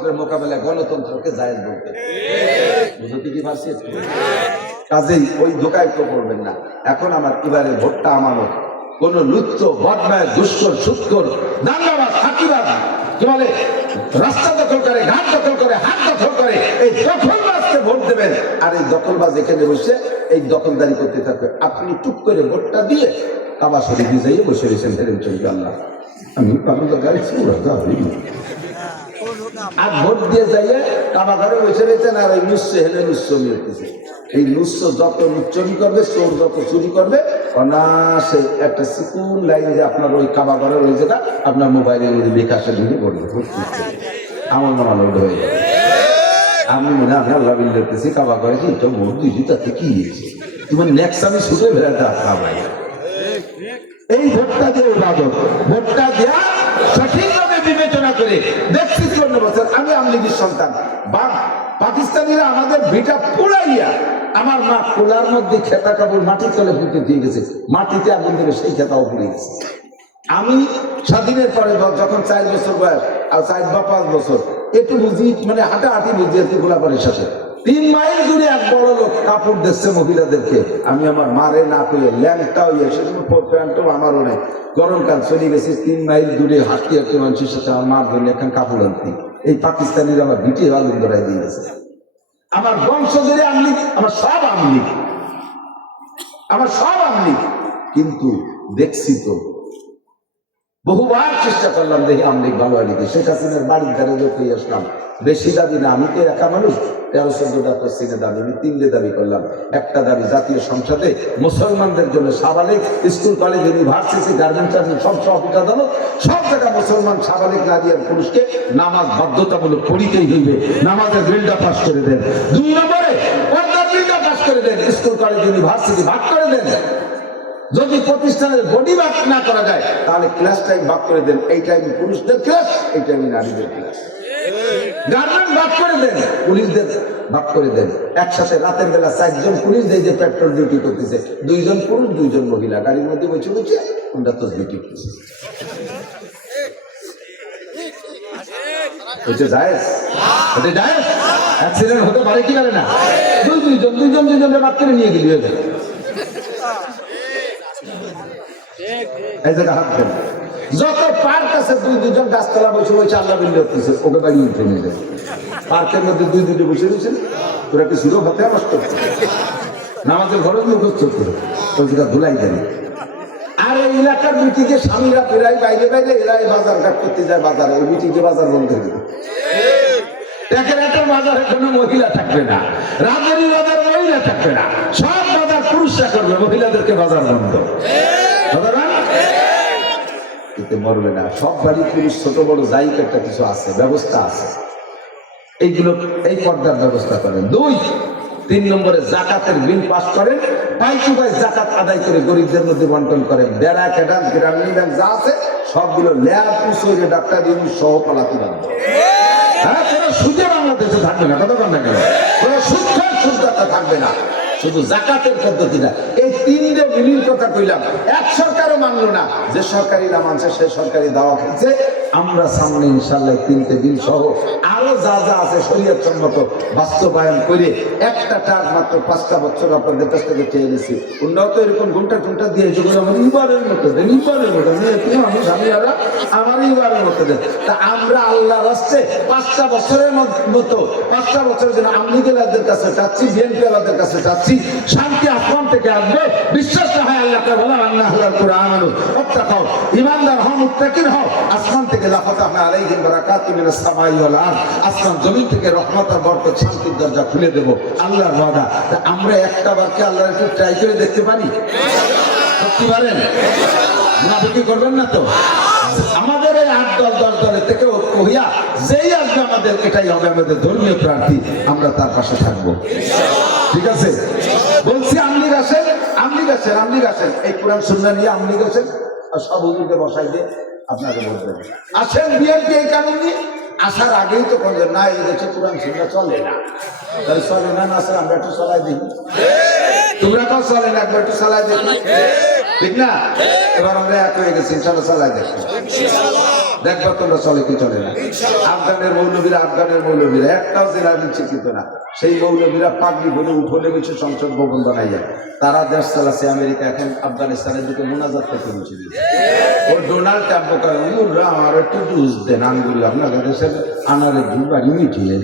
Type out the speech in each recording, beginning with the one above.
গণতন্ত্রের মোকাবেলায় গণতন্ত্রকে জায়েজ বলতে। বুঝতে কি পারছি? কাজেই ওই ধোকায় তো করবেন না। এখন আমার এবারে ভোটটা আমানত। কোন লুচ্চ বদমায় দুষ্কর সুৎকর দাঙ্গাবাজ ফাঁকিবাজ কি বলে রাস্তা দখল করে, ঘাট দখল করে, হাত দখল করে, এই দখলবাজকে ভোট দেবেন। আর এই দখলবাজ এখানে বসে এই দখলদারি করতে থাকবে। আপনি টুক করে ভোটটা দিয়ে কাবা শরীফে যাইয়ে বসে রয়েছেন, ফেরেন চলবে আল্লাহ আমি পাগল গাড়ি আর ভোট দিয়ে যাইয়ে কাবা ঘরে বসে রয়েছেন। আর এই নুস্য হেলে নুস্য মিলতেছে। এই নুস্য যত লুচ্চরি করবে, চোর যত চুরি করবে, অনাসে একটা সিকুন লাইন যে আপনার ওই কাবা ঘরের ওই জায়গা আপনার মোবাইলের মধ্যে বিকাশে ঢুকে পড়বে। আমার নামা লোড হয়ে যাবে। আমি মনে আমি আল্লাহ বিল দেখতেছি কাবা ঘরে কি তো ভোট দিয়েছি, তাতে কি হয়েছে? তোমার নেক্সট আমি ছুটে বেড়াতে খাবাই। এই ভোটটা দিয়ে ইবাদত, ভোটটা দেয়া সঠিকভাবে বিবেচনা করে দেখছি 14 বছর আমি আমলিগির সন্তান। পাকিস্তানিরা আমাদের ভিটা পুড়াইয়া আমার মা কোলার মধ্যে খেতা কাপড় মাটি তলে পুঁতে দিয়ে গেছে, মাটিতে আগুন দেবে, সেই খেতাও পুড়ে গেছে। আমি স্বাধীনের পরে যখন 4 বছর বয়স আর 4 বা 5 বছর একটু বুঝি, মানে হাঁটাহাঁটি বুঝি একটু গোলাপারের সাথে 3 মাইল দূরে এক বড় লোক কাপড় দিচ্ছে মহিলাদেরকে। আমি আমার মারে না পেয়ে ল্যাংটা হইয়া সেজন্য প্যান্টও আমারও নেই, গরমকাল চলে গেছি 3 মাইল দূরে হাঁটতে হাঁটতে মানুষের সাথে আমার মার জন্য এখন কাপড় আনতি। এই পাকিস্তানিরা আমার বিটে আগুন ধরাই দিয়ে গেছে। আমার বংশ ধরে আমলি, আমার সব আমলি, আমার সব আমলি। কিন্তু দেখছি তো বহুবার চেষ্টা করলাম দেখি আমলিক ভালো আলিকে। শেখ হাসিনার বাড়ির ধারে যখন আসলাম, বেশি দাবি না, আমি তো একা মানুষ, 13-14টা কোশ্চিনে দাবি, আমি 3টে দাবি করলাম। একটা দাবি জাতীয় সংসদে মুসলমানদের জন্য সাবালিক স্কুল কলেজ ইউনিভার্সিটি গার্মেন্টস সব অফিস আদালত সব জায়গায় মুসলমান সাবালিক নারী আর পুরুষকে নামাজ বাধ্যতামূলক পড়িতেই হইবে, নামাজের বিলটা পাস করে দেন। 2 নম্বরে পর্দার বিলটা পাস করে দেন, স্কুল কলেজ ইউনিভার্সিটি ভাগ করে দেন। যদি প্রতিষ্ঠানের বডি ভাগ না করা যায় তাহলে ক্লাস টাইম ভাগ করে দেন, এই টাইমে পুরুষদের ক্লাস, এই টাইমে নারীদের ক্লাস। গার্মেন্ট ভাগ করে দেন, পুলিশদের ভাগ করে দেন। একসাথে রাতের বেলা 4 জন পুলিশ দেয় যে পেট্রোল ডিউটি করতেছে, 2 জন পুরুষ 2 জন মহিলা গাড়ির মধ্যে বসে বসে ওটা তো ডিউটি করতেছে। এটা জায়েজ? এটা জায়েজ? অ্যাক্সিডেন্ট হতে পারে কি পারে না? 2 জন দুজনের ভাগ করে নিয়ে গেলি হয়ে যায়। এই জায়গা হাত দেন। যত পার্ক আছে 2 জন গাছতলা বসে বসে আল্লাহ বিল্লাহ করতেছে, ওকে বাড়ি উঠে নিয়ে যাবে। পার্কের মধ্যে 2 বসে রয়েছেন, তোরা কি সুরো হাতে নষ্ট করছে, নামাজের ঘরে মুখস্থ করে ওই জায়গা ধুলাই দেন। আর এই এলাকার মিটিংয়ে স্বামীরা ফেরাই বাইরে বাইরে এরাই বাজার ঘাট করতে যায় বাজারে, ওই মিটিংয়ে বাজার বন্ধ হয়ে যাবে। বাজারে কোনো মহিলা থাকবে না, রাজধানী বাজারে মহিলা থাকবে না, সব বাজার পুরুষরা করবে, মহিলাদেরকে বাজার বন্ধ। মরবে না, সব বাড়ি পুরুষ ছোট বড় যাই একটা কিছু আছে, ব্যবস্থা আছে, এইগুলো এই পর্দার ব্যবস্থা করেন। 2-3 নম্বরে জাকাতের বিল পাস করেন, পাই টু পাই জাকাত আদায় করে গরিবদের মধ্যে বন্টন করেন। বেড়া ক্যাডান গ্রামীণ ব্যাংক যা আছে সবগুলো ল্যাব পুষে ডাক্তার ইউনিট সহ পালাতে পারবে। হ্যাঁ, কোনো সুদে বাংলাদেশে থাকবে না, কথা বল না কেন? কোনো সুদদাতা থাকবে না, শুধু জাকাতের পদ্ধতিটা। এই 3টে বিলির কথা কইলাম, এক সরকারও মানলো না। যে সরকারি না মানছে সে সরকারি দাওয়া খেয়েছে। আমরা সামনে ইনশাল্লাহ 3টে বিল সহ আরো যা যা আছে শরীয়ত সম্মত বাস্তবায়ন করে একটা টার্ম মাত্র 5টা বছর আপনাদের কাছ থেকে চেয়ে নিয়েছি। উন্নত এরকম ঘন্টা দিয়ে যেগুলো আমার ইবারের মতো দেন, ইবারের মতো আমি স্বামীরা আমার ইবারের মতো দেন। তা আমরা আল্লাহ রাস্তে 5টা বছরের মতো 5টা বছরের জন্য আমলিগেলাদের কাছে চাচ্ছি, বিএনপিওয়ালাদের কাছে চাচ্ছি, শান্তি আসমান থেকে আসবে। বিশ্বাস না হয় আল্লাহকে বলা আল্লাহ কোরআন ওয়াত্তাকাউ, ঈমানদার হও, মুত্তাকিন হও। আসমান থেকে লাফাতাহনা আলাইহিম বারাকাতুম মিনাস সামাই ওয়াল আরদ, আসমান জমিন থেকে রহমত আর বরকত শান্তির দরজা খুলে দেব, আল্লাহর ওয়াদা। তা আমরা একটা বারকে আল্লাহর একটু ট্রাই করে দেখতে পারি? করতে পারেন? মুনাফিকি করবেন না তো? আমাদের এই 8 দল 10 দলের থেকে ঐক্য হইয়া যেই আসবে আমাদের এটাই হবে আমাদের ধর্মীয় প্রার্থী, আমরা তার পাশে থাকবো। ঠিক আছে? বলছি আমলিগ আসেন, আমলিগ আসেন, আমলিগ আসেন, এই কোরআন সুন্নাহ নিয়ে আমলিগ আসেন আর সব হুজুরকে বসাই দিয়ে আপনাকে ভোট দেবেন। আসেন বিএনপি এই কানুন নিয়ে আসার আগেই তো বললেন না এই দেশে কোরআন সুন্নাহ চলে না, তাহলে চলে না, আসলে আমরা একটু চলাই দিই, তোমরা তো চলে না, একবার একটু চালাই দেখি, ঠিক না? এবার আমরা এক হয়ে গেছি, ইনশাআল্লাহ চালাই দেখি। দেখবা তোমরা চলে কি চলে না। আফগানের মৌলবীরা একটাও জেলা শিক্ষিত না, সেই মৌলবীরা পাগড়ি বলে উঠলে কিছু সংসদ ভবন বানাইয়া তারা দেশ চালাচ্ছে। আমেরিকা এখন আফগানিস্তানের দিকে মোনাজাত করতে বসে দিয়েছে। ও ডোনাল্ড ট্রাম্প আমার একটু ডুজ দেন, আঙ্গুরি আপনাদের দেশের আনারে দুবারই মিটিয়ে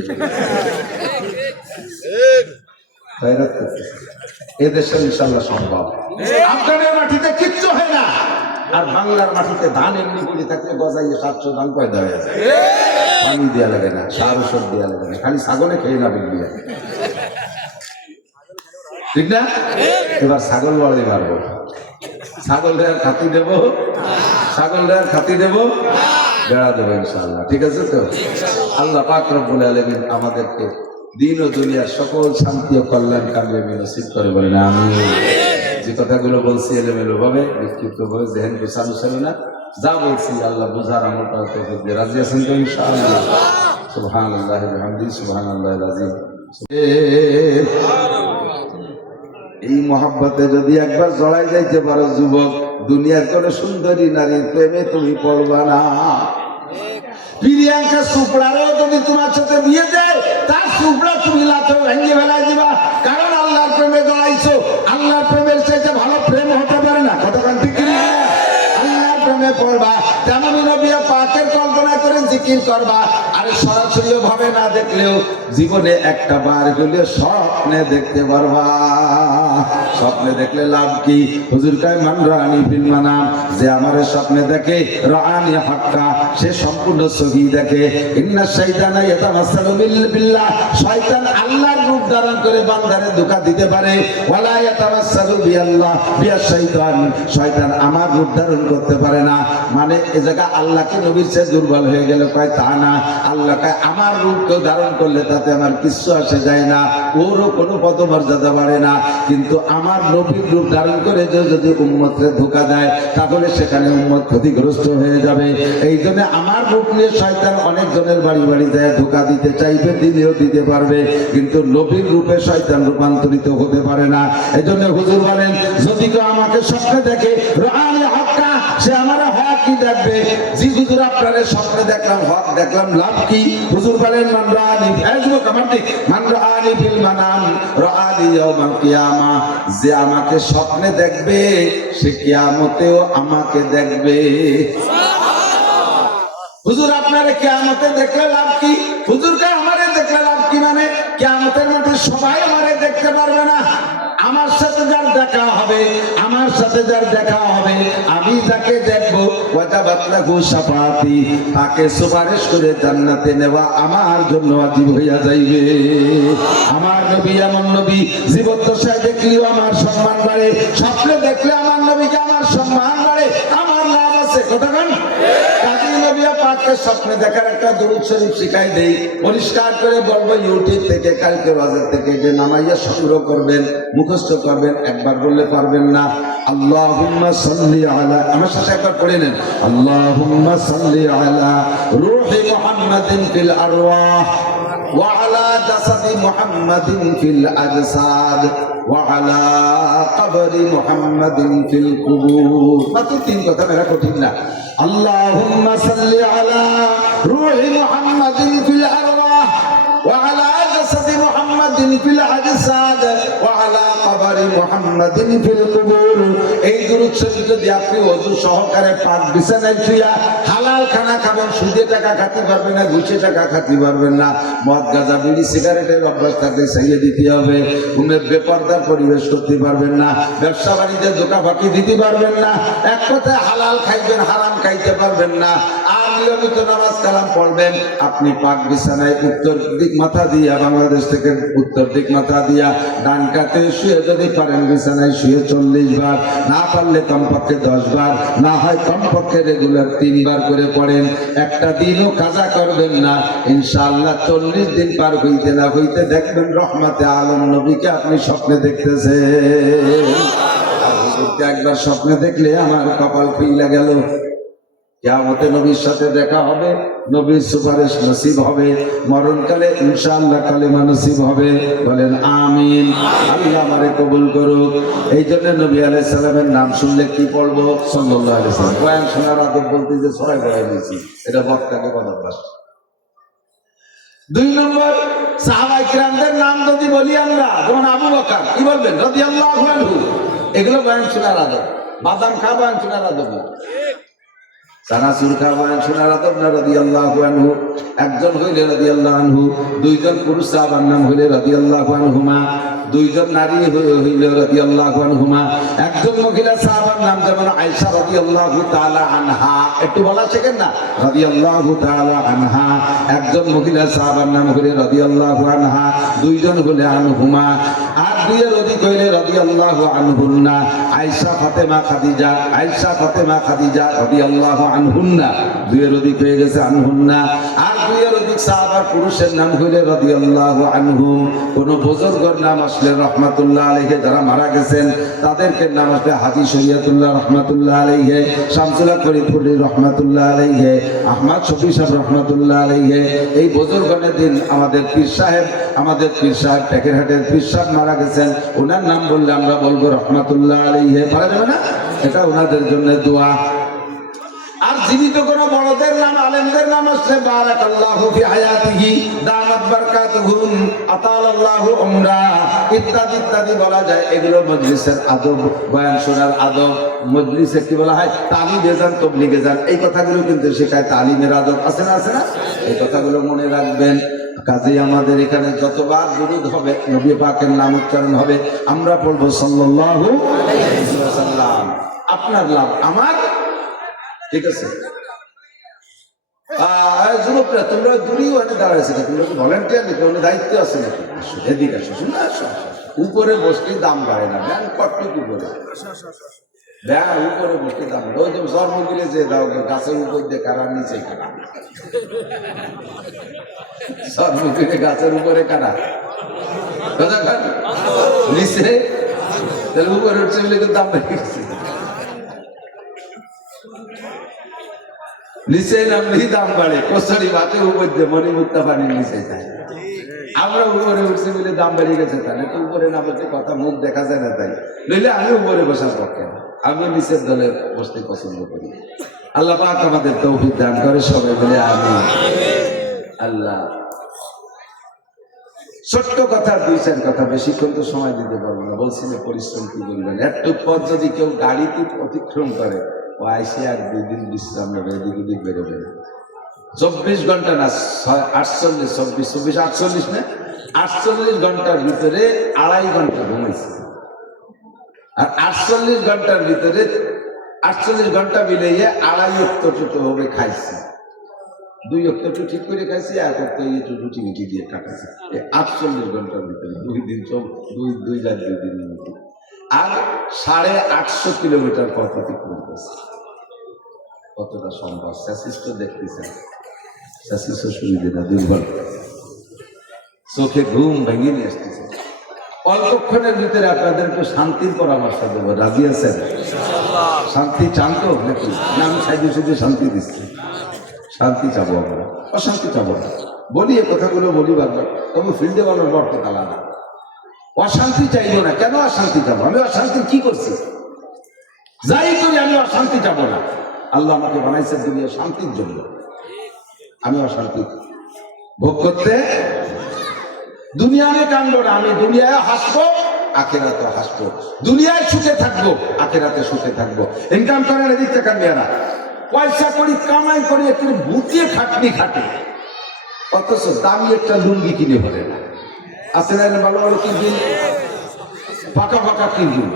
এদেশে ইনশাল্লাহ সম্ভব। আফগানের মাটিতে কিচ্ছু হয় না, আর বাংলার মাটিতে ধান এমনি করে থাকলে গজাইয়ে 700 ধান পয়দা হয়ে যায়। পানি দেওয়া লাগে না, সার ওষুধ দেওয়া লাগে না, খালি ছাগলে খেয়ে না বিলিয়ে, ঠিক না? এবার ছাগল বাড়ি মারবো, ছাগলটার খাতি দেবো, বেড়া দেবো ইনশাআল্লাহ, ঠিক আছে তো? আল্লাহ পাক রব্বুল আলামিন আমাদেরকে দিন ও দুনিয়ার সকল শান্তি ও কল্যাণ কামিয়াবি নসিব করে বলেন আমিন। যে কথাগুলো বলছি এলোমেলো ভাবে, বিক্ষিপ্ত ভাবে, জেহেন গোছানো ছিল না, যা বলছি আল্লাহ বুঝার আমল করার তৌফিক দিয়ে রাজি আছেন তো ইনশাআল্লাহ? সুবহানাল্লাহি ওয়া বিহামদিহি সুবহানাল্লাহিল আযীম। এই মহাব্বতে যদি একবার জড়াই যাইতে পারো যুবক, দুনিয়ার কোন সুন্দরী নারীর প্রেমে তুমি পড়বা না। প্রিয়াঙ্কা চোপড়ারও যদি তোমার সাথে বিয়ে দেয়, তার চোপড়া তুমি লাথে ভেঙে ফেলাই দিবা, কারণ আল্লাহর প্রেমে জড়াইছো। আল্লাহর প্রেমের চাইতে ভালো প্রেম হতে পারে না, কতক্ষণ ঠিক কিনা? আল্লাহর প্রেমে পড়বা, তেমনই নবী পাকের কল্পনা করে জিকির করবা। আর সরাসরি ভাবে না দেখলেও জীবনে একটা বার হলেও স্বপ্নে দেখতে পারবা। স্বপ্নে দেখলে লাভ কি? হুজুর কয় মান রাআনি ফিল মানাম, যে আমারে স্বপ্নে দেখে রাআনি হাক্কা, সে সম্পূর্ণ সহি দেখে। ইন্না শাইতানা ইয়াতামাসসালু বিল্লাহ, শয়তান আল্লাহর রূপ ধারণ করে বান্দারে ধোঁকা দিতে পারে। ওয়ালা ইয়াতামাসসালু বিআল্লাহ বিআ শাইতান, শয়তান আমার রূপ ধারণ করতে পারে না। মানে এ জায়গা আল্লাহ কি নবীর চেয়ে দুর্বল হয়ে গেল? কয় তা না, আল্লাহ কয় আমার রূপ কেউ ধারণ করলে তাতে আমার কিছু আসে যায় না, ওরও কোনো পদমর্যাদা বাড়ে না। কিন্তু আমার নবীর রূপ ধারণ করে যদি উম্মতকে ধোঁকা দেয়, তাহলে সেখানে উম্মত ক্ষতিগ্রস্ত হয়ে যাবে। এই জন্য আমার রূপ নিয়ে শয়তান অনেক জনের বাড়ি বাড়ি যায় ধোঁকা দিতে চাইবে, দিলেও দিতে পারবে, কিন্তু নবীর রূপে শয়তান রূপান্তরিত হতে পারে না। এই জন্য হুজুর বলেন, যদি কেউ আমাকে স্বপ্নে দেখে রাআনি হাক্কা, সে আমার হক কি দেখবে? জি হুজুর, আপনার স্বপ্নে দেখলাম, হক দেখলাম, লাভ কি? হুজুর বলেন মান রাআনি ফিল মানাম রাআনি ইয়াউমাল কিয়ামা, যে আমাকে স্বপ্নে দেখবে সে কিয়ামতেও আমাকে দেখবে। হুজুর আপনারে কিয়ামতে দেখলে লাভ কি? হুজুরকে আমারে দেখলে লাভ কি? মানে কিয়ামতের মাঠে সবাই আমারে দেখতে পারবে না। আমার সাথে যার দেখা হবে, আমি তাকে দেখবো, ওয়াজাবাত লাহু শাফাআতি, তাকে সুপারিশ করে জান্নাতে নেওয়া আমার জন্য ওয়াজিব হইয়া যাইবে। আমার নবী এমন নবী, জীবদ্দশায় দেখলেও আমার সম্মান বাড়ে, স্বপ্নে দেখলে আমার নবীকে আমার সম্মান বাড়ে, আমার লাভ আছে, কতক্ষণ? স্বপ্নে দেখার একটা দুরূদ শরীফ শিখাই দেই, পরিষ্কার করে বলবো ইউটিউব থেকে, কালকে বাজার থেকে যে নামাইয়া সংগ্রহ করবেন, মুখস্থ করবেন, একবার বললে পারবেন না। আল্লাহুম্মা সাল্লি আলা, আমার সাথে একবার পড়ে নেন, আল্লাহুম্মা সাল্লি আলা রূহি মুহাম্মাদিন ফিল আরওয়াহ ওয়া আলা জাসাদি মুহাম্মাদিন ফিল আজসাদ ওয়া আলা কবরি মুহাম্মাদিন ফিল কুবুর। মাত্র 3 কথা, মেরা কঠিন না। আল্লাহুম্মা সাল্লি আলা রূহি মুহাম্মাদিন ফিল আরওয়াহ ওয়া আলা জাসাদি মুহাম্মাদিন ফিল আজসাদ ওয়া আলা কবরি মুহাম্মাদিন ফিল কুবুর। এই দুরূদ শরীফ যদি আপনি ওযু সহকারে পাক বিছানায় শুয়া হালাল খানা খাবেন, সুদে টাকা খাতে পারবেন না, ঘুষে টাকা খাতে পারবেন না, মদ গাঁজা বিড়ি সিগারেটের অভ্যাস থাকলে ছাইয়ে দিতে হবে, ঘুমে বেপরদার পরিবেশ করতে পারবেন না, ব্যবসা বাণিজ্যে ধোঁকা ফাঁকি দিতে পারবেন না, এক কথায় হালাল খাইবেন, হারাম খাইতে পারবেন না, আর নিয়মিত নামাজ কালাম পড়বেন। আপনি পাক বিছানায় উত্তর দিক মাথা দিয়া, বাংলাদেশ থেকে উত্তর দিক মাথা দিয়া ডান কাতে শুয়ে যদি পারেন বিছানায় শুয়ে 40 বার, না পারলে কমপক্ষে 10 বার, না হয় কমপক্ষে রেগুলার 3 বার করে পড়েন। একটা দিনও কাজা করবেন না, ইনশাআল্লাহ 40 দিন পার হইতে না হইতে দেখবেন রহমতে আলম নবীকে আপনি স্বপ্নে দেখতেছেন। একবার স্বপ্নে দেখলে আমার কপাল খুইলা গেল। কিয়ামতে নবীর সাথে দেখা হবে, নবীর সুপারিশ নসিব হবে, মরণকালে ইনশাআল্লাহ কালেমা নসিব হবে। বলেন আমিন। আল্লাহ আমারে কবুল করুক। এই জন্য নবী আলাইহিস সালামের নাম শুনলে কি পড়বো? সাল্লাল্লাহু আলাইহি ওয়াসাল্লাম। বয়ান শোনার আদব বলতে যে ছয় বয়ান দিয়েছি, এটা বক্তাকে বদভ্যাস। 2 নম্বর, সাহাবায়ে কিরামদের নাম যদি বলি আমরা, যেমন আবু বকর, কি বলবেন? রাদিয়াল্লাহু আনহু। এগুলো বয়ান শোনার আদব। বাদাম খা বয়ান শোনার আদব না, চানাচুর খা বয়ান শোনার আদব না। রাদিয়াল্লাহু আনহু একজন হইলে রাদিয়াল্লাহু আনহু, 2 জন পুরুষ সাহাবার নাম হইলে রাদিয়াল্লাহু আনহুমা, 2 জন নারী হইলে রাদিয়াল্লাহু আনহুমা। একজন মহিলা সাহাবার নাম যেমন আয়েশা রাদিয়াল্লাহু তাআলা আনহা, একটু বলা শেখেন না, রাদিয়াল্লাহু তাআলা আনহা। একজন মহিলা সাহাবার নাম হইলে রাদিয়াল্লাহু আনহা, 2 জন হইলে আনহুমা। আর 2 এর অধিক হইলে রাদিয়াল্লাহু আনহুন্না। আয়েশা ফাতেমা খাদিজা, আয়েশা ফাতেমা খাদিজা রাদিয়াল্লাহু আনহুন্না, 2 এর অধিক হয়ে গেছে আনহুন্না। আর 2 এর অধিক সাহাবার পুরুষের নাম হইলে রাদিয়াল্লাহু আনহুম। কোন বুজুর্গের নাম আসলে রহমাতুল্লাহ আলাইহি, যারা মারা গেছেন তাদেরকে নাম আসলে হাজী শরীয়তুল্লাহ রহমাতুল্লাহ আলাইহি, শামসুল্লাহ ফরিদপুরি রহমাতুল্লাহ আলাইহি, আহমদ শফি সাহেব রহমাতুল্লাহ আলাইহি। এই বুজুর্গনের দিন আমাদের পীর সাহেব টেকেরহাটের পীর সাহেব মারা গেছেন, ওনার নাম বললে আমরা বলবো রহমাতুল্লাহ আলাইহি, পারা যাবে না? এটা ওনাদের জন্য দোয়া। আর জীবিত কোন বড়দের নাম, আলেমদের নাম আসলে বারাকাল্লাহু ফি হায়াতিহি, দামাত বারাকাতুহুম, আতালাল্লাহু উমরা, ইত্যাদি ইত্যাদি বলা যায়। এগুলো মজলিসের আদব, বয়ান শোনার আদব। মজলিসে কি বলা হয়? তালিমে যান, তবলিগে যান, এই কথাগুলো কিন্তু শেখায়। তালিমের আদব আছে না, আছে না? এই কথাগুলো মনে রাখবেন। কাজেই আমাদের এখানে যতবার দুরূদ হবে, নবী পাকের নাম উচ্চারণ হবে, আমরা পড়বো সাল্লাল্লাহু আলাইহি ওয়াসাল্লাম। আপনার লাভ, আমার, ঠিক আছে? যুবকরা তোমরা দূরেই ওখানে দাঁড়াইছে, তোমরা কি ভলেন্টিয়ার নাকি? ওখানে দায়িত্ব আছে নাকি? এদিকে আসো, শুনে আসো। উপরে বসলে দাম বাড়ে না, ব্যাংক কটটুক উপরে, উপরে বসলে দাম বাড়ে। ওই যে জন্ম দিলে যে দাও, গাছের উপর দিয়ে কারা, নিচে কারা, জন্ম দিলে গাছের উপরে কারা, নিচে, তাহলে উপরে উঠছে বলে দাম বেড়ে গেছে। নিচে নামলেই দাম বাড়ে, কচুরি ভাতের উপর দিয়ে মণিমুক্তা পানির নিচে যায়। আমরা উপরে উঠছি বলে দাম বেড়ে গেছে, তাহলে তো উপরে না বসে কথা মুখ দেখা যায় না, তাই নইলে আমি উপরে বসার পক্ষে, আমি নিচের দলে বসতে পছন্দ করি। আল্লাহ পাক আমাদের তৌফিক দান করে, সবাই বলে আমিন। আল্লাহ, ছোট্ট কথা, 2-4 কথা, বেশিক্ষণ তো সময় দিতে পারবো না। বলছি না পরিশ্রম কি বলবেন, একটু পথ যদি কেউ গাড়িতে অতিক্রম করে, ও আইসে 1-2 দিন বিশ্রাম নেবে, এদিক ওদিক বেরোবে। 24 ঘন্টা না, 48 না, 48 ঘন্টার ভিতরে 2.5 ঘন্টা ঘুমাইছে। আর 48 ঘন্টার ভিতরে 48 ঘন্টা মিলিয়ে 2.5 ওয়াক্ত হবে খাইছে। 2 ওয়াক্ত ঠিক করে খাইছে, 1 ওয়াক্ত রুটি মিটি দিয়ে কাটাইছে। 48 ঘন্টার ভিতরে 2 দিন, 2 রাত 2 দিনের মতো। আর 850 কিলোমিটার পথ অতিক্রম করছে। কতটা সম্ভব? স্যাসিস্ট দেখতেছেন, স্যাসিস্ট সুবিধে না, দুর্বল, চোখে ঘুম ভেঙে নিয়ে আসতেছে। অল্পক্ষণের ভিতরে আপনাদের একটু শান্তির পরামর্শ দেবো, রাজি আছেন? শান্তি চান তো নাকি? না, আমি সাইডে শান্তি দিচ্ছি। শান্তি চাবো আমরা, অশান্তি চাবো না। বলি এ কথাগুলো বলি বারবার, তবে ফিল্ডে বলার বর্ত আলাদা। অশান্তি চাইবো না। কেন অশান্তি চাবো? আমি অশান্তি কি করছি? যাই করি আমি অশান্তি চাবো না। আল্লাহ আমাকে বানাইছে দুনিয়া শান্তির জন্য। আমি অশান্তি ভোগ করতে দুনিয়ায় কানবো না। আমি দুনিয়ায় হাসবো, আখেরাতে হাসবো। দুনিয়ায় সুখে থাকবো, আখেরাতে সুখে থাকবো। ইনকাম করেন, এদিক থেকে মেয়েরা পয়সা করি, কামাই করি, একটু ভুতিয়ে খাটনি খাটে, অথচ দামি একটা লুঙ্গি কিনে পারে না। আছে না ভালো ভালো কিনবেন, ফাঁকা ফাঁকা কিনবেন।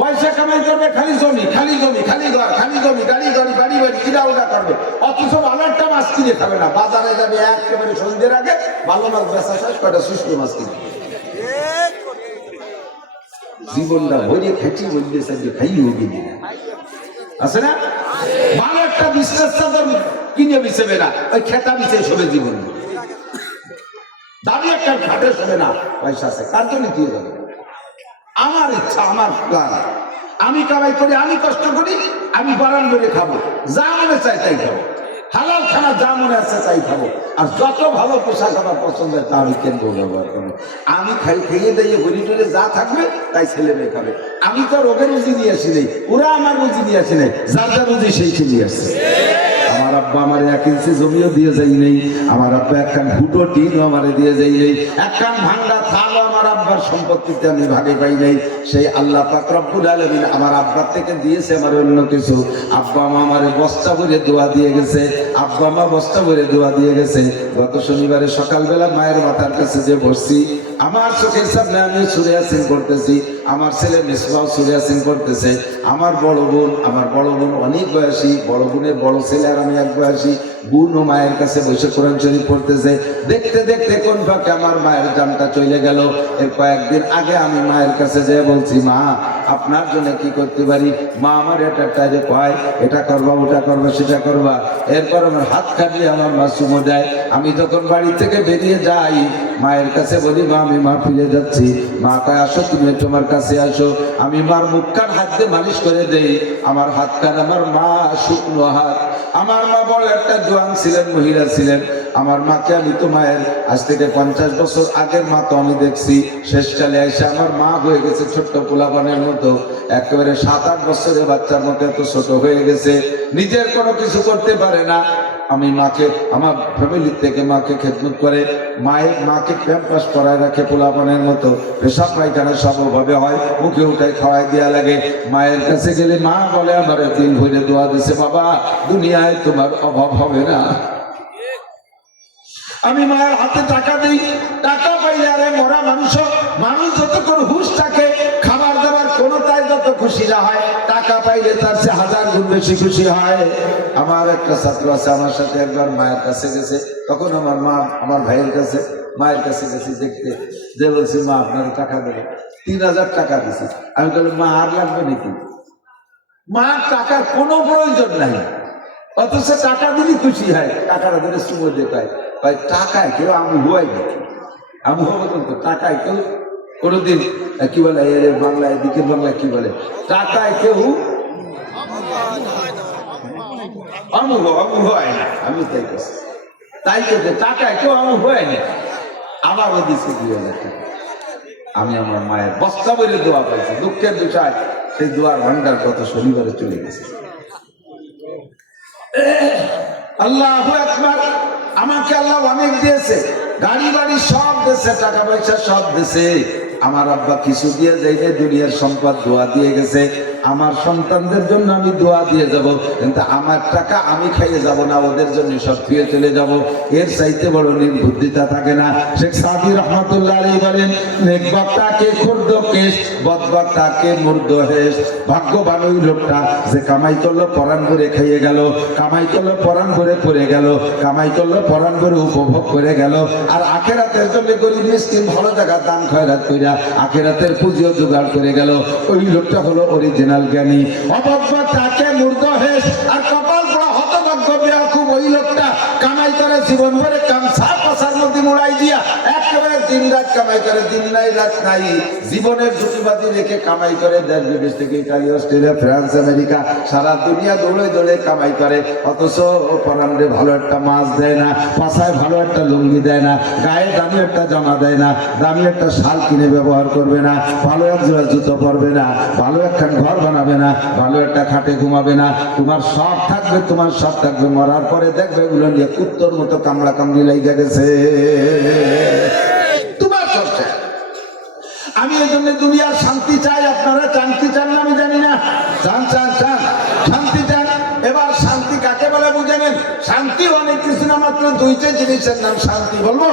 পয়সা কামাই করবে, খালি জমি, খালি জমি, খালি ঘর, খালি জমি, গাড়ি গাড়ি, বাড়ি বাড়ি, কিনা ওটা করবে, অথচ ভালো একটা মাছ কিনে খাবে না। বাজারে যাবে একেবারে সন্ধ্যের আগে, ভালো মাছ বেচা শেষ, কয়টা শুষ্ক মাছ কিনে জীবনটা ভরিয়ে খেটি বলতেছে যে খাইয়ে গিয়ে আছে না। ভালো একটা বিজনেস চাদর কিনে বিছেবে না, ওই খেতা বিছে শোবে জীবন। দামি একটা খাটে শোবে না, পয়সা আছে, কার জন্য দিয়ে যাবে? আমার ইচ্ছা, আমার প্ল্যান, আমি কামাই করি, আমি কষ্ট করি, আমি বারান করে খাবো, যা মনে চাই তাই খাবো, হালাল খানা যা মনে আছে তাই খাবো, আর যত ভালো পোশাক আমার পছন্দ হয় তা আমি কেন্দ্র ব্যবহার করবো। আমি খাইয়ে দিয়ে ঘুরি টুরে যা থাকবে তাই ছেলে মেয়ে খাবে। আমি তো রোগের রুজি নিয়ে আসি নেই, ওরা আমার রুজি নিয়ে আসি নেই, যার যা রুজি সেই নিয়ে আসছে। আমার আব্বা আমার 1 ইঞ্চি জমিও দিয়ে যাই নেই, আমার আব্বা একখান ফুটো টিনও আমার দিয়ে যাই নেই, একখান ভাঙ্গা থালও আমার আব্বার সম্পত্তিতে আমি ভাগে পাই নাই। সেই আল্লাহ পাক রব্বুল আলামিন আমার আব্বার থেকে দিয়েছে আমার অন্য কিছু। আব্বা মা আমার বস্তা ভরে দোয়া দিয়ে গেছে, আব্বা মা বস্তা ভরে দোয়া দিয়ে গেছে। গত শনিবারে সকালবেলা মায়ের মাথার কাছে যে বসছি, আমার চোখের সামনে আমি সূরা ইয়াসিন পড়তেছি, আমার ছেলে মিসবাহ সূরা ইয়াসিন পড়তেছে, আমার বড় বোন অনেক বয়সী, বড় বোনের বড় ছেলে আর আমি এক বয়সী, বোন ও মায়ের কাছে বসে কোরআন শরীফ পড়তেছে। দেখতে দেখতে কোন ফাঁকে আমার মায়ের জানটা চলে গেল। এর কয়েকদিন আগে আমি মায়ের কাছে যেয়ে বলছি, মা আপনার জন্য কি করতে পারি? মা আমার এটা কয়, এটা করবা, ওটা করবা, সেটা করবা। এরপর আমার হাত খাটিয়ে আমার মা চুমো দেয়। আমি যখন বাড়ি থেকে বেরিয়ে যাই, মায়ের কাছে বলি, মা আমি মা ফিরে যাচ্ছি। মা কয়, আসো তুমি তোমার কাছে আসো। আমি মার মুখ কান হাত দিয়ে মালিশ করে দেই, আমার হাত কান, আমার মা শুকনো হাত। আমার মা বড় একটা জোয়ান ছিলেন, মহিলা ছিলেন। আমার মাকে আমি তো মায়ের আজ থেকে 50 বছর আগের মা তো আমি দেখছি, শেষকালে এসে আমার মা হয়ে গেছে ছোট্ট পোলাপানের মতো, একেবারে 7-8 বছরের বাচ্চার মতো এত ছোট হয়ে গেছে, নিজের কোনো কিছু করতে পারে না। আমি মাকে, আমার ফ্যামিলির থেকে মাকে খেদমত করে, মাকে প্যাম্পাস পরায় রাখে পোলাপানের মতো, পেশাব পায়খানা সবভাবে হয়, মুখে উঠায় খাওয়াই দেওয়া লাগে। মায়ের কাছে গেলে মা বলে, আমার দিল ভরে দোয়া দিছে, বাবা দুনিয়ায় তোমার অভাব হবে না। আমি মায়ের হাতে টাকা দিই, টাকা পাইলে আরে মরা মানুষ যতক্ষণ হুশ থাকে, খাবার দাবার কোনো তাই যত খুশি না হয়, টাকা পাইলে তার সে 1000 গুণ বেশি খুশি হয়। আমার একটা ছাত্র আছে, আমার সাথে একবার মায়ের কাছে গেছে, তখন আমার মা আমার ভাইয়ের কাছে মায়ের কাছে গেছি দেখতে, যে বলছি, মা আপনার টাকা দেবে। 3000 টাকা দিছি। আমি বললাম, মা আর লাগবে নাকি? মা টাকার কোনো প্রয়োজন নাই, অথচ টাকা দিলে খুশি হয়, টাকাটা ধরে চুমো দিয়ে পায়। ভাই টাকায় কেউ আমি হুয়াই নাকি? আমি হবো তো টাকায় কেউ কোনোদিন কি বলে, বাংলায় দিকের বাংলায় কি বলে, টাকায় কেউ হয় না। আমি তাই করছি, তাই করছে, টাকায় কেউ আমি হয় না। আমারও দিচ্ছে 2000 টাকা। আমি আমার মায়ের বস্তা বলে দোয়া পাইছি। দুঃখের বিষয়, সেই দোয়ার ভান্ডার কত শনিবারে চলে গেছে। আল্লাহু আকবার। আমাকে আল্লাহ অনেক দিয়েছে, গাড়ি বাড়ি সব দিয়েছে, টাকা পয়সা সব দিয়েছে। আমার আব্বা কিছু দিয়ে যাইতে দুনিয়ার সম্পদ দোয়া দিয়ে গেছে। আমার সন্তানদের জন্য আমি দোয়া দিয়ে যাব, কিন্তু আমার টাকা আমি খাইয়ে যাব না, ওদের জন্য সব দিয়ে চলে যাব। এর চাইতে বড় নির্বুদ্ধিতা থাকে না। শেখ সাদি রহমতুল্লাহ আলাইহি বলেন, নেক বক্তাকে খুর্দ কেশ, বদ বক্তাকে মুর্দ হেশ। ভাগ্যবান ওই লোকটা যে কামাই করলো পরাণ ভরে খাইয়ে গেল, কামাই করলো পরাণ ভরে পড়ে গেল, কামাই করলো পরাণ ভরে উপভোগ করে গেল, আর আখেরাতের জন্য গরিব মিসকিন ভালো জায়গা দান খয়রাত কইরা আখেরাতের পুঁজিও জোগাড় করে গেল। ওই লোকটা হলো অরিজিনাল জ্ঞানী। অভাগ্য তাকে মূর্খ হেস, আর কপাল পোড়া হতভাগ্য বেয়াকুব ওই লোকটা কামাই করে জীবন ভরে কামছা পাশার মধ্যে মোড়াই দিয়া একেবারে দিন রাত কামাই করে, দিন নাই রাত নাই, জীবনের ঝুঁকিবাজি রেখে কামাই করে, দেশ বিদেশ থেকে ইটালি, অস্ট্রেলিয়া, ফ্রান্স, আমেরিকা, সারা দুনিয়া দৌড়ে দৌড়ে কামাই করে। অথচ পরামরে ভালো একটা মাছ দেয় না, পাশায় ভালো একটা লুঙ্গি দেয় না, গায়ে দামি একটা জামা দেয় না, দামি একটা শাল কিনে ব্যবহার করবে না, ভালো এক জোড়া জুতো পরবে না, ভালো একখান ঘর বানাবে না, ভালো একটা খাটে ঘুমাবে না। তোমার সব থাকবে, তোমার সব থাকবে, মরার পরে দেখবে এগুলো নিয়ে কুত্তর মতো কামড়া কামড়ি লাইগা গেছে তোমার চর্চা। আমি এই জন্য দুনিয়ার শান্তি চাই। আপনারা চান কি চান না আমি জানি না, চান চান চান শান্তি চান। এবার শান্তি কাকে বলে বুঝে নেন। শান্তি অনেক কিছু না, মাত্র 2টা জিনিসের নাম শান্তি। বলবো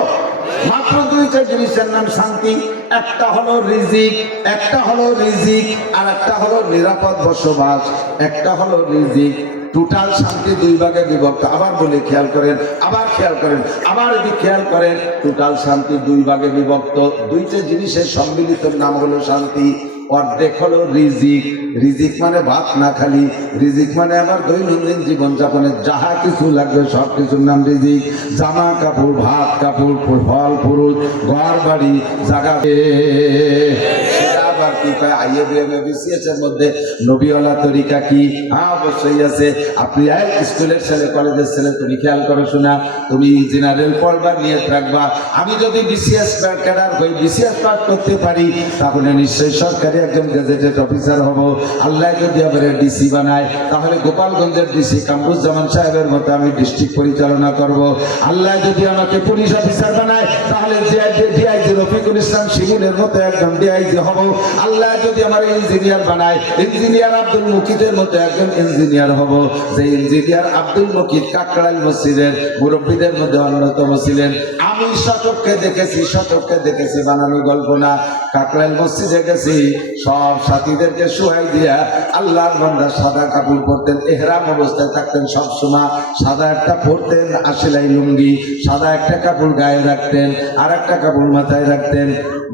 মাত্র 2টা জিনিসের নাম শান্তি। একটা হলো রিজিক, একটা হলো রিজিক, আর একটা হলো নিরাপদ বসবাস। একটা হলো রিজিক। টোটাল শান্তি 2 ভাগে বিভক্ত। আবার বলি, খেয়াল করেন, আবার খেয়াল করেন, আবার যদি খেয়াল করেন, টোটাল শান্তি 2 ভাগে বিভক্ত। 2টা জিনিসের সম্মিলিত নাম হলো শান্তি। অর্ধেক হলো রিজিক। রিজিক মানে ভাত না খালি, রিজিক মানে আমার দৈনন্দিন জীবনযাপনের যাহা কিছু লাগবে সব কিছুর নাম রিজিক। জামা কাপড়, ভাত কাপড়, ফল ফুল, ঘর বাড়ি, জায়গা। আবার কি কয় IABMABCS এর মধ্যে নবীওয়ালা তরিকা কি? হ্যাঁ অবশ্যই আছে। আপনি স্কুলের ছেলে, কলেজের ছেলে, তুমি খেয়াল করো শোনা, তুমি জেনারেল পড়বা, নিয়ত রাখবা আমি যদি BCS ক্যাডার হই, BCS পাস করতে পারি, তাহলে নিশ্চয়ই সরকারি একজন গেজেটেড অফিসার হব। আল্লাহ যদি আবার ডিসি বানায়, তাহলে গোপালগঞ্জের ডিসি কামরুজ্জামান সাহেবের মতো আমি ডিস্ট্রিক্ট পরিচালনা করব। আল্লাহ যদি আমাকে পুলিশ অফিসার বানায়, তাহলে DIG রফিকুল ইসলাম শিমুলের মতো একজন DIG হব। আল্লাহ যদি আমার ইঞ্জিনিয়ার বানায়, ইঞ্জিনিয়ার আব্দুল মুকিদের মতো একজন ইঞ্জিনিয়ার হব। যে ইঞ্জিনিয়ার আব্দুল মুকিদ কাকরাইল মসজিদের মুরব্বীদের মধ্যে অন্যতম ছিলেন। আমি শতককে দেখেছি, বানানো গল্প না। কাকরাইল মসজিদে গেছি, সব সাথীদেরকে শুয়াই দিয়া আল্লাহর বান্দা সাদা কাপড় পরতেন, এহরাম অবস্থায় থাকতেন, সব সময় সাদা একটা পরতেন, আশিলাই লুঙ্গি, সাদা একটা কাপড় গায়ে রাখতেন, আর একটা কাপড় মাথায় রাখতেন।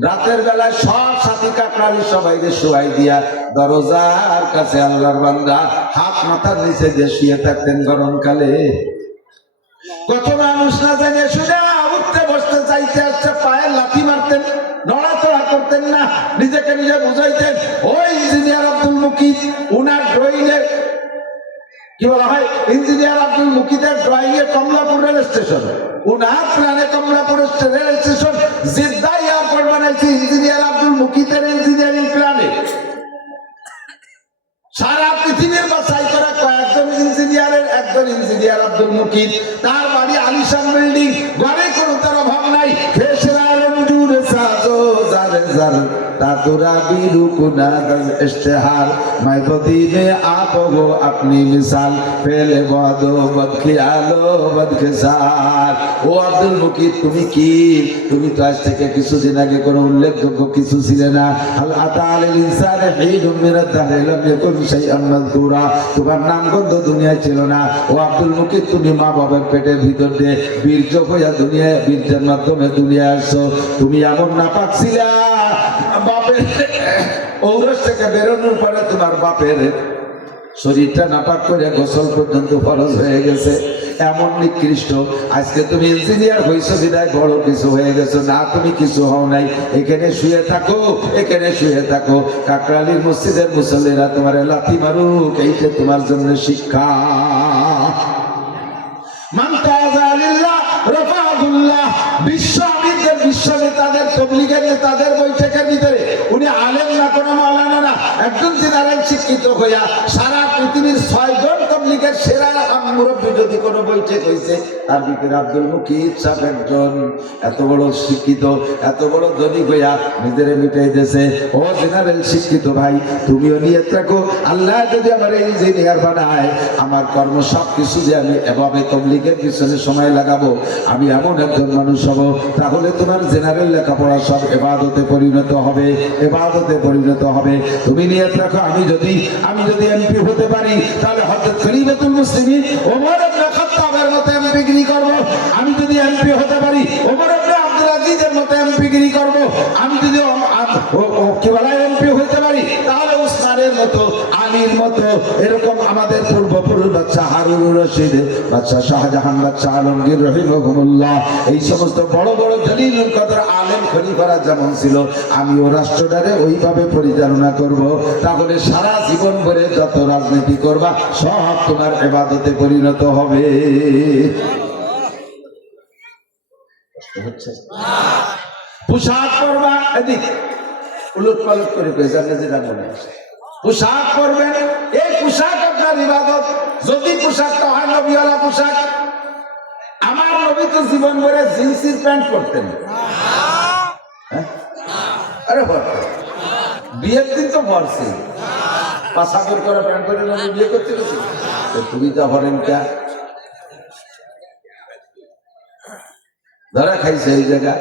রাতের বেলায় সব সাথী কাকরাইল সবাইকে শুয়াই দিয়া দরজার কাছে আল্লাহর বান্দা হাত মাথার নিচে দিয়ে শুয়ে থাকতেন গরমকালে। কত মানুষ না জানে শুনে উঠতে বসতে চাইতে আসছে, পায়ে লাথি মারতেন, নড়াচড়া করতেন না, নিজেকে নিজে বুঝাইতেন। ওই ইঞ্জিনিয়ার আব্দুল মুকিদ, উনার ড্রয়িংয়ে কি বলা হয়, ইঞ্জিনিয়ার আব্দুল মুকিদের ড্রয়িংয়ে কমলাপুর রেল স্টেশন, উনার প্ল্যানে Kamalapur rail station, Jeddah airport বানাইছে ইঞ্জিনিয়ার আব্দুল মুকিদের ইঞ্জিনিয়ারিং প্ল্যানে। সারা পৃথিবীর বাছাই করা কয়েকজন ইঞ্জিনিয়ারের একজন ইঞ্জিনিয়ার আব্দুল মুকিদ। তার বাড়ি আলিশান বিল্ডিং, ঘরে কোনো তার অভাব নাই। আপনি মিসাল ফেলে বদো বদখিয়ালো বদখিসার। ও আব্দুল মুকিদ, তুমি কি? তুমি তো আজ থেকে কিছুদিন আগে কোনো উল্লেখযোগ্য কিছু ছিলে না। আল আতাল ইনসানে হিদুম মিনাদ দাহরি লাম ইয়াকুন শাইআন মাযকুরা। তোমার নাম গন্ধ দুনিয়ায় ছিল না। ও আব্দুল মুকিদ, তুমি মা বাবার পেটের ভিতর দিয়ে বীর্য হইয়া দুনিয়ায়, বীর্যের মাধ্যমে দুনিয়ায় আসছো। তুমি এমন নাপাক ছিলা, বাপের ঔরস থেকে বেরোনোর পরে তোমার বাপের শরীরটা নাপাক করে গোসল পর্যন্ত ফরজ হয়ে গেছে। এমন নিকৃষ্ট। আজকে তুমি ইঞ্জিনিয়ার হইছো বিদায় বড় কিছু হয়ে গেছো না, তুমি কিছু হও নাই। এখানে শুয়ে থাকো, এখানে শুয়ে থাকো। কাকরাইলের মসজিদের মুসল্লিরা তোমার লাথি মারুক, এইটা তোমার জন্য শিক্ষা। মান তাআযা লিল্লাহ রাফাহুল্লাহ। বিশ্ব নেতাদের, তবলিগের নেতাদের বৈঠকের ভিতরে উনি আলেম না, কোনো মাওলানা না, একজন জেনারেল শিক্ষিত হইয়া সারা পৃথিবীর 6 জন তবলিগের সেরা মুরব্বী যদি কোনো বৈঠক হয়েছে, তার ভিতরে আব্দুল মুকিদ সাহেব একজন। এত বড় শিক্ষিত, এত বড় ধনী হইয়া নিজের মিটাই দিয়েছে। ও জেনারেল শিক্ষিত ভাই, তুমিও নিয়ত রাখো, আল্লাহ যদি আমার ইঞ্জিনিয়ার বানায়, আমার কর্ম সব কিছু যে আমি এভাবে তবলিগের পিছনে সময় লাগাবো, আমি এমন একজন মানুষ হব, তাহলে তোমার জেনারেল লেখাপড়া সব ইবাদতে পরিণত হবে, ইবাদতে পরিণত হবে। তুমি নিয়ত রাখো, আমি যদি এমপি হতে পারি, তাহলে হযরত খলিফাতুল মুসলিমিন ওমর ইবনে খাত্তাবের মতো এমপিগিরি করব। আমি যদি এমপি হতে পারি, ওমর ইবনে আব্দুল আজিজের মতো এমপিগিরি করব। আমি যদি কি বলা এমপি হতে পারি, তাহলে উসমানের মতো, আলীর মতো, এরকম আমাদের পূর্বপুরুষ বাদশা হারুন রশিদ, বাদশা শাহজাহান, বাদশা আলমগীর রহিমাহুমুল্লাহ, এই সমস্ত বড় বড় দলিলুল কদর আলেম খলিফারা যেমন ছিল, আমিও রাষ্ট্রটারে ওইভাবে পরিচালনা করব। তাহলে সারা জীবন ভরে যত রাজনীতি করবা সব তোমার ইবাদতে পরিণত হবে। পোশাক পরবা, এদিক উলট পালট করে যেটা মনে আসে, পোশাক পরবেন, এই পোশাক আপনার ইবাদত। যদি পোশাকটা হয় নবীওয়ালা পোশাক। আমার নবী তো জীবন ভরে জিন্সের প্যান্ট পরতেন। আরে বিয়ের দিন তো পরছি, পাঁচাদর করে প্যান্ট পরে নবী বিয়ে করতে গেছি। তুমি তো হরেন কে ধরা খাইছে এই জায়গা।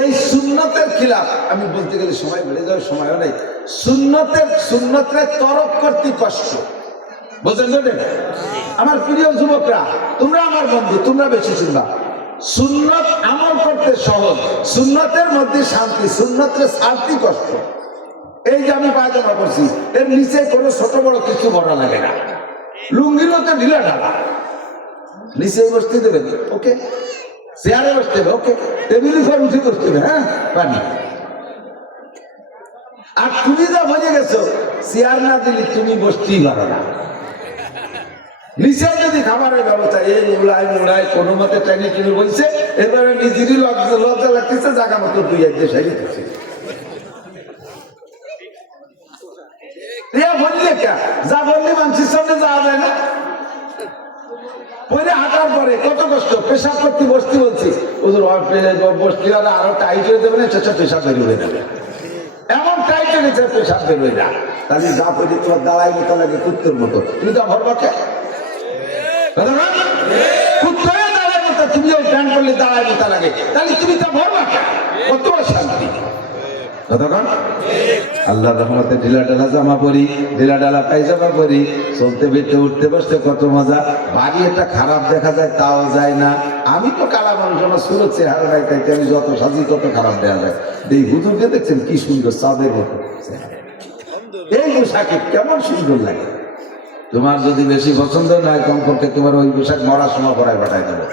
এই সুন্নতের খিলাফ আমি বলতে গেলে সময় বেড়ে যাবে, সময়ও নেই। সুন্নতের তরক করতে কষ্ট, বুঝলেন? আমার প্রিয় যুবকরা, তোমরা আমার বন্ধু, তোমরা বেশি শুনবা। সুন্নত আমল করতে সহজ, সুন্নতের মধ্যে শান্তি, সুন্নতের শান্তি কষ্ট। এই যে আমি পায়জামা করছি, এর নিচে কোনো ছোট বড় কিছু ভরা লাগে না, লুঙ্গির মতো ঢিলা ঢালা, নিচে বসতে দেবেন ওকে, চেয়ারে বসতে হবে ওকে, টেবিলের উপর উঠে বসতে হবে, হ্যাঁ পানি। আর তুমি যা বুঝে গেছো চেয়ার না দিলে তুমি বসতেই পারো না। নিচে যদি খাবারের ব্যবস্থা এই মুড়ায় মুড়ায় কোনো মতে ট্রেনে টেনে বলছে, এবারে নিজেরই লজ্জা লাগতেছে, জায়গা মতো দুই এক দেশ হারিয়েছে। বললে কে যা বললি মানুষের সামনে যাওয়া যায় না। পরে হাঁটার পরে কত কষ্ট, পেশাব করতে বসতে বলছি, বসতে হলে আরো টাইট হয়ে দেবে না, সেটা পেশাব বেরিয়ে হয়ে যাবে, এমন টাইট হয়েছে পেশাব বের হয়ে যায়। তাহলে যা পড়ি তোমার দাঁড়াই মতো লাগে কুত্তর মতো, তুমি তো ভরবাকে কুত্তরে দাঁড়ায় মতো, তুমি ওই প্যান্ট করলে দাঁড়ায় মতো লাগে, তাহলে তুমি তো ভরবাকে, কত শান্তি। আল্লাহ রহমতে ঢিলা ঢালা জামা পরি, ঢিলা ঢালা পায়জামা পরি, চলতে ফিরতে উঠতে বসতে কত মজা। বাড়ি একটা খারাপ দেখা যায় তাও যায় না। আমি তো কালা মানুষ, আমার সুরত চেহারা রাখাইতে আমি যত সাজি তত খারাপ দেখা যায়। এই হুজুরকে দেখছেন কি সুন্দর, চাঁদের মতো, এই পোশাকে কেমন সুন্দর লাগে। তোমার যদি বেশি পছন্দ না হয়, কমপক্ষে তোমার ওই পোশাক মরার সময় পরায় পাঠাই দেবো।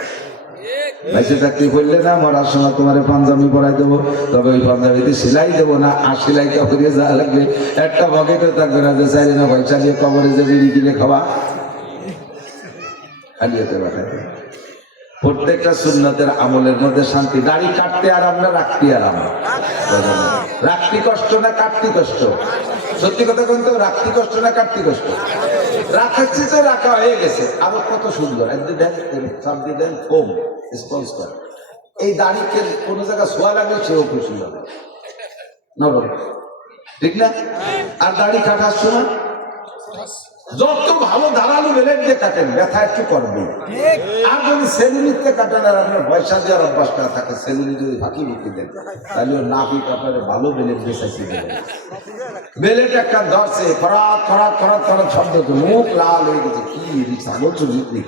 বেঁচে থাকতে বললে না, মরার সময় তোমার পাঞ্জাবি পরাই দেবো, তবে ওই পাঞ্জাবিতে সেলাই দেবো না, আর সেলাই করিয়ে যা লাগবে একটা বকেটও থাকবে না, যে চাইলে না পয়সা দিয়ে কবরে যে বিড়ি কিনে খাওয়া, খালিয়াতে পাঠাই দেবো। প্রত্যেকটা সুন্নতের আমলের মধ্যে শান্তি। দাড়ি কাটতে আরাম না রাখতে আরাম? রাখতে কষ্ট না কাটতে কষ্ট? সত্যি কথা বলতে, রাখতে কষ্ট না কাটতে কষ্ট? রাখাচ্ছি তো, রাখা হয়ে গেছে, আরো কত সুন্দর দেন ফোম স্পঞ্জ করে। এই দাড়িকে কোনো জায়গায় শোয়া লাগলে সেও খুশি হবে, নরম, ঠিক না? আর দাড়ি কাটার সময় যত ভালো ধারালো বেলেট দিয়ে কাটেন, ব্যথা একটু করবে। আর যদি সেলুনিতে কাটেন আর আপনার পয়সা দেওয়ার অভ্যাস না থাকে, সেলুনি যদি ফাঁকি বিক্রি দেন, তাহলে ওর নাফি কাপড়ে ভালো বেলেট দিয়ে চাইছি দেবেন। বেলেট একটা ধরছে, খরাত খরাত খরাত খরাত শব্দ, মুখ লাল হয়ে গেছে, কি ছাগল চুরি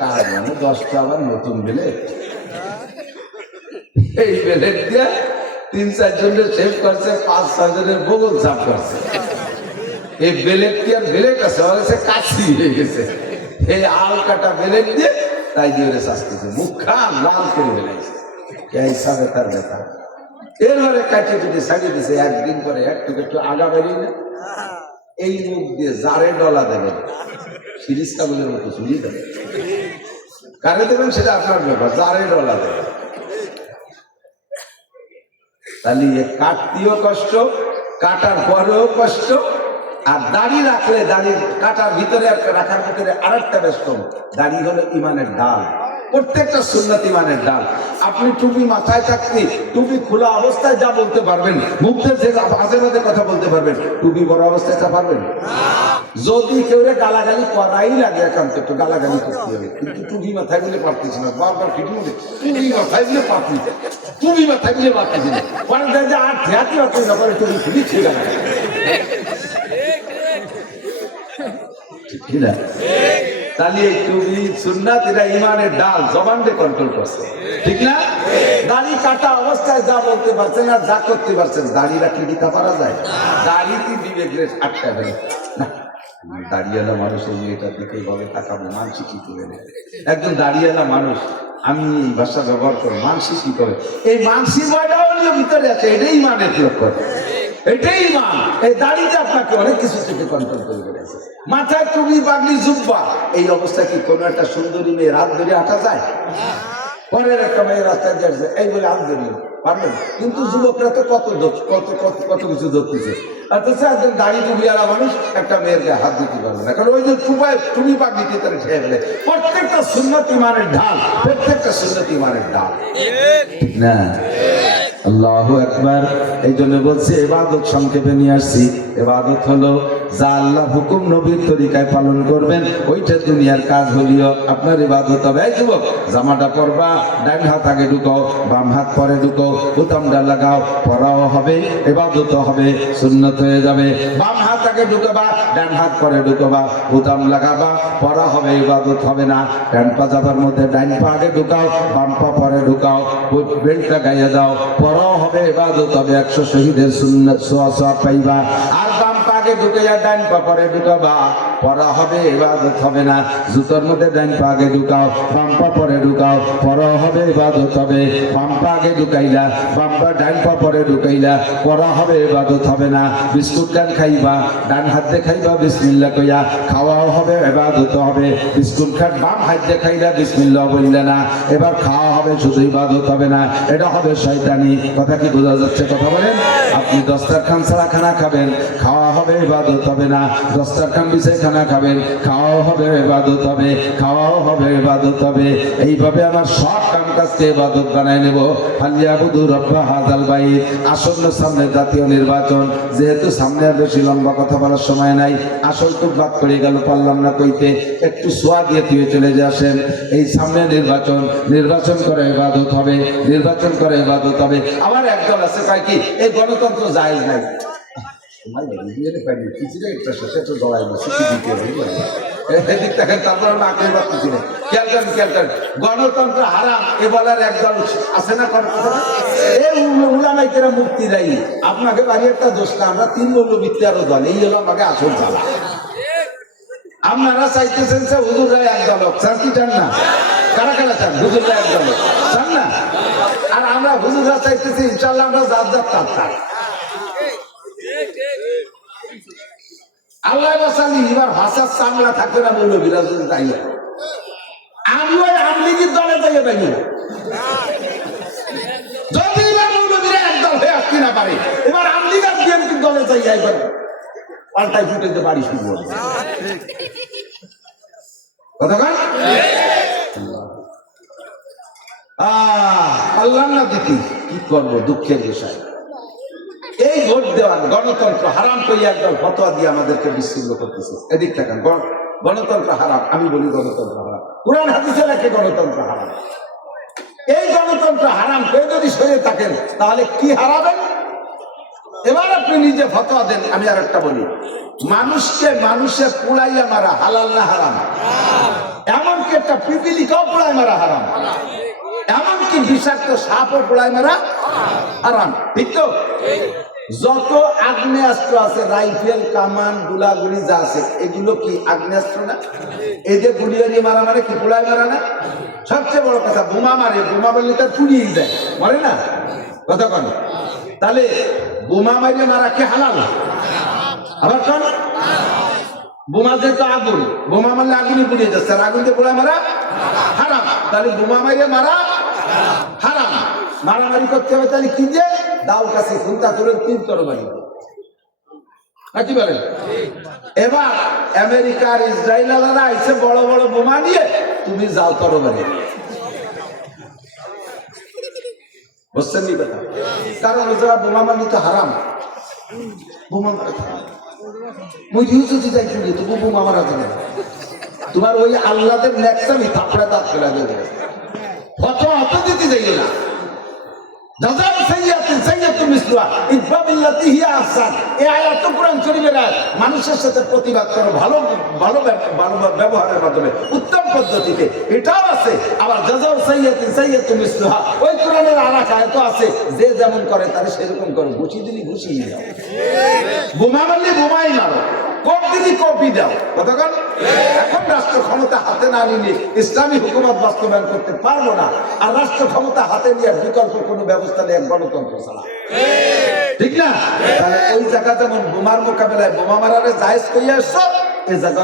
তার মানে 10টা আবার নতুন বেলেট। এই বেলেট দিয়ে 3-4 জনের শেভ করছে, 5-6 জনের বগল সাফ করছে। এই বেলেট কি আর বেলেট আছে, সে কাশি হয়ে গেছে। এই আল কাটা বেলেট দিয়ে তাই দিয়ে শাস্তিছে, মুখ খান লাল করে বেলাইছে, এই হিসাবে তার ব্যথা। এরপরে কাটিয়ে যদি ছাড়িয়ে দিছে, একদিন পরে একটু একটু আগা বেরিয়ে না, এই মুখ দিয়ে জারে ডলা দেবেন, সিরিজ কাবুলের মতো চুলি দেবেন, কারে দেবেন সেটা আপনার ব্যাপার, জারে ডলা দেবেন। তাহলে কাটতেও কষ্ট, কাটার পরেও কষ্ট। আর দাড়ি রাখলে, দাড়ি কাটার ভিতরে রাখার ভিতরে আরেকটা ব্যস্ত, দাড়ি হলো ইমানের ডাল। প্রত্যেকটা সুন্নাত ইমানের ডাল। আপনি টুপি মাথায় থাকতে, টুপি খোলা অবস্থায় যা বলতে পারবেন, মুখে যে মাঝে মাঝে কথা বলতে পারবেন, টুপি বড় অবস্থায় তা পারবেন? যদি কেউ গালাগালি করাই লাগে, একান্ত একটু গালাগালি করতে হবে, কিন্তু টুপি মাথায় বলে পারতেছি না, বারবার ফিটি বলে টুপি মাথায় বলে পারতেছি, টুপি মাথায় বলে পারতেছি না, পরে দেয় যে আর ঠেয়াতি পারতেছি না, পরে টুপি খুবই ঠিক আছে, ঠিক না? তাহলে এই টুপি সুন্নাত, এটা ইমানের ডাল, জবানকে কন্ট্রোল করছে, ঠিক না? দাড়ি কাটা অবস্থায় যা বলতে পারছেন আর যা করতে পারছেন, দাড়ি রাখলে কি তা পারা যায়? দাড়িতে বিবেকের আটকাবে না। দাড়িওয়ালা মানুষের মেয়েটার দিকে এইভাবে তাকাবো, মানসিক কি করে? একজন দাড়িওয়ালা মানুষ, আমি এই ভাষা ব্যবহার করবো, মানসিক কি করে? এই মানসিক বয়টাও ভিতরে আছে, এটাই ইমানের লক্ষ্য, এটাই ইমান। এই দাড়িতে আপনাকে অনেক কিছু থেকে কন্ট্রোল করে গেছে। মাথায় টুপি, পাগড়ি, জুব্বা, এই অবস্থায় কি কোনো একটা সুন্দরী মেয়ে রাত ধরে হাঁটা যায়? পরের একটা মেয়ে রাস্তায় যাচ্ছে, এই বলে হাত ধরি পারবেন, কিন্তু যুবকরা তো কত কত কিছু ধরতেছে। অথচ একজন দাড়ি টুপিওয়ালা মানুষ একটা মেয়ের গায়ে হাত দিতে পারবে না, কারণ ওই যে টুপি পাগড়িতে তারা খেয়ে ফেলে। প্রত্যেকটা সুন্নাত ইমানের ঢাল, প্রত্যেকটা সুন্নাত ইমানের ঢাল, ঠিক না? আল্লাহু আকবার। এই জন্য বলছে ইবাদত সংক্ষেপে নিয়ে আসছি। ইবাদত হলো যা আল্লাহর হুকুম নবীর তরিকায় পালন করবেন, ওইটা দুনিয়ার কাজ হলিও আপনার ইবাদত হবে। এই যুবক, জামাটা পরবা, ডান হাত আগে ঢুকাও, বাম হাত পরে ঢুকাও, বোতামটা লাগাও, পরাও হবে, ইবাদত হবে, সুন্নত হয়ে যাবে। বাম হাত আগে ঢুকাবা, ডান হাত পরে ঢুকাবা, বোতাম লাগাবা, পরা হবে, ইবাদত হবে না। ডান পা জামার মধ্যে ডান পা আগে ঢুকাও, বাম পা পরে ঢুকাও, বেল্টটা গাইয়ে দাও, পরাও হবে, ইবাদত হবে, 100 শহীদের সুন্নাত সওয়াব পাইবা। আর বাম পা আগে ঢুকাইয়া ডান পা পরে ঢুকাবা, পরা হবে, ইবাদত হবে না। জুতোর মধ্যে ডান পা আগে ঢুকাও, বাম পা পরে ঢুকাও, পরা হবে, ইবাদত হবে। বাম পা আগে ঢুকাইলা, বাম পা ডান পা পরে ঢুকাইলা, পরা হবে, ইবাদত হবে না। বিস্কুট খান খাইবা, ডান হাত দিয়ে খাইবা বিসমিল্লাহ কইয়া, খাওয়াও হবে, ইবাদত হবে। বিস্কুট খান বাম হাত দিয়ে খাইলা, বিসমিল্লাহ বললে না, এবার খাওয়া হবে, শুধু ইবাদত হবে না, এটা হবে শয়তানি। কথা কি বোঝা যাচ্ছে? কথা বলেন। আপনি দস্তরখান ছাড়া খানা খাবেন, খাওয়া হবে, ইবাদত হবে না। দস্তরখান বিছাই খানা খাবেন, খাওয়াও হবে, ইবাদত হবে, খাওয়াও হবে, ইবাদত হবে। এইভাবে আমার সব কাম কাজকে ইবাদত বানায় নেব। ফালিয়াবুদু রাব্বা হাযাল বাইত। আসন্ন সামনে জাতীয় নির্বাচন, যেহেতু সামনে আর বেশি লম্বা কথা বলার সময় নাই, আসল তো বাদ পড়ে গেল, পারলাম না কইতে, একটু সোয়া দিয়ে তুই চলে আসেন। এই সামনে নির্বাচন, নির্বাচন করে ইবাদত হবে, নির্বাচন করে ইবাদত হবে। আবার একদল আছে কয় কি এই গণতন্ত্র জায়েজ নাই। গণতন্ত্র হারাম এ বলার একদল আছে না? মুক্তি দেয় আপনাকে বাড়ি একটা দোষ না, আমরা 3 মৌলবৃত্তি আরো দল, এই হলো আমাকে আসল জ্বালা। আপনারা চাইতেছেন যে হুজুররা একদল হোক, চান কি চান না? কারা কারা চান হুজুররা একদল হোক? চান না? আর আমরা হুজুররা চাইতেছি ইনশাল্লাহ আমরা জাত জাত তার আল্লাহ বাসালি এবার ভাষার চামড়া থাকবে না মৌলবীরা যদি তাই হয়। আমি ওই আমলিগির দলে যাইয়ে পাইনি যদি এবার মৌলবীরা একদল হয়ে আসতে না পারে, এবার আমলিগ আর বিএনপির দলে যাইয়া এবার পাল্টাই ফুটেতে বাড়ি শুরু হবে। কতক্ষণ পারলাম না দিতি, কি করবো, দুঃখের বিষয়। এই ভোট দেওয়ার গণতন্ত্র হারাম করিয়া একদল ফতোয়া দিয়ে আমাদেরকে বিচ্ছিন্ন করতেছে। এদিক থাকেন, গণতন্ত্র হারাম, আমি বলি গণতন্ত্র হারাম, কোরআন হাদিসে লেখে গণতন্ত্র হারাম। এই গণতন্ত্র হারাম কেউ যদি সরে থাকেন তাহলে কি হারাবেন? এবার আপনি নিজে ফতোয়া দেন। আমি আর একটা বলি, মানুষকে মানুষে পুড়াইয়া মারা হালাল না হারাম? এমনকি একটা পিপিলিকাও পুড়াই মারা হারাম, এমনকি বিষাক্ত সাপও পুড়াই মারা হারাম, ঠিক তো? যত আগ্নেয়াস্ত্র আছে, রাইফেল, কামান, গুলাগুলি যা আছে, এগুলো কি আগ্নেয়াস্ত্র না? এদের গুলিয়ারি মারা মানে কি পুড়াই মারা না? সবচেয়ে বড় কথা, বোমা মারে, বোমা মারলে তার পুড়িয়ে যায়, মরে না? কথা কন। তাহলে বোমা মারিয়ে মারা কি হালাল? আবার কন, বোমা যেহেতু আগুন, বোমা মারলে আগুনই পুড়িয়ে যাচ্ছে, আর আগুন দিয়ে পোড়ায় মারা হারাম। তাহলে বোমা মারিয়ে মারা হারাম। মারামারি করতে হবে তাহলে কি দিয়ে? দাও কাছে খুন্তা করে 3 তরবারি, নাকি বলেন? এবার আমেরিকার ইসরায়েলারা আইসে বড় বড় বোমা নিয়ে, তুমি যাও তরবারি, বুঝছেন নি কথা? কারণ ওরা বোমা মারলে তো হারাম, বোমা মারা মই যদি যাই তুমি তবু বোমা মারা যাবে না। তোমার ওই আল্লাহদের নেকসামি থাপড়া দাঁত ফেলা দেবে, কত অত দিতে যাইও না। জাযাউ সাইয়্যাতিন সাইয়্যাতুন মিসলুহা ইদফা বিল্লাতি হিয়া আহসান। এই আয়াত কোরআন শরীফের আয়াত। মানুষের সাথে প্রতিবাদ করো ভালো ভালো ব্যবহারের মাধ্যমে, উত্তম পদ্ধতিতে, এটাও আছে। আবার জাযাউ সাইয়্যাতিন সাইয়্যাতুন মিসলুহা, ওই কোরআনের আলাদা আয়াত আছে, যে যেমন করে তারে সেরকম করো। ঘুষি দিলি ঘুষিয়ে দাও, বোমা মারলে বোমাই মারো, কোপ দিলি কোপই দাও। কতক্ষণ? এখন রাষ্ট্র ক্ষমতা হাতে না নিলে ইসলামী হুকুমত বাস্তবায়ন করতে পারবো না। আর রাষ্ট্র ক্ষমতা হাতে নিয়ে বিকল্প কোনো ব্যবস্থা নেই গণতন্ত্র ছাড়া, ঠিক না? ওই জায়গা যেমন বোমার মোকাবেলায় বোমা মারারে জায়েজ করিয়া আসছো, এই জায়গা